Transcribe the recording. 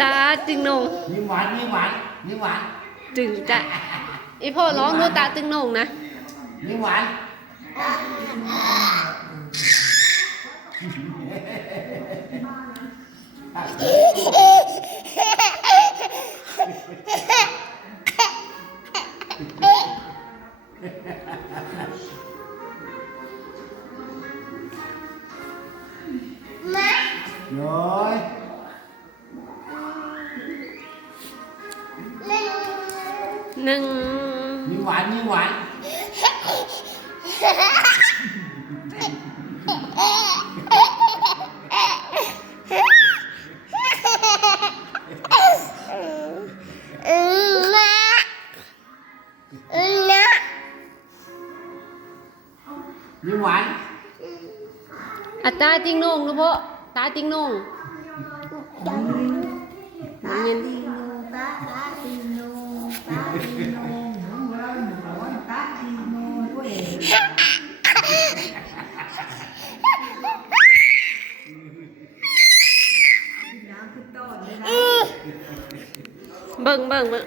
ตาตึงนงยิ้มหวานยิ้มหวานยิ้มหวาน ตึงจะอีพ่อร้องดูตาตึงนงนะยิ้มหวานrồi หนึ่งยิ้มหวานยิ้มหวานยิ้มหวานอัตาติงนงรู้ปะตาติงนงมันยินเบิ่งเบิ่งเบิ่ง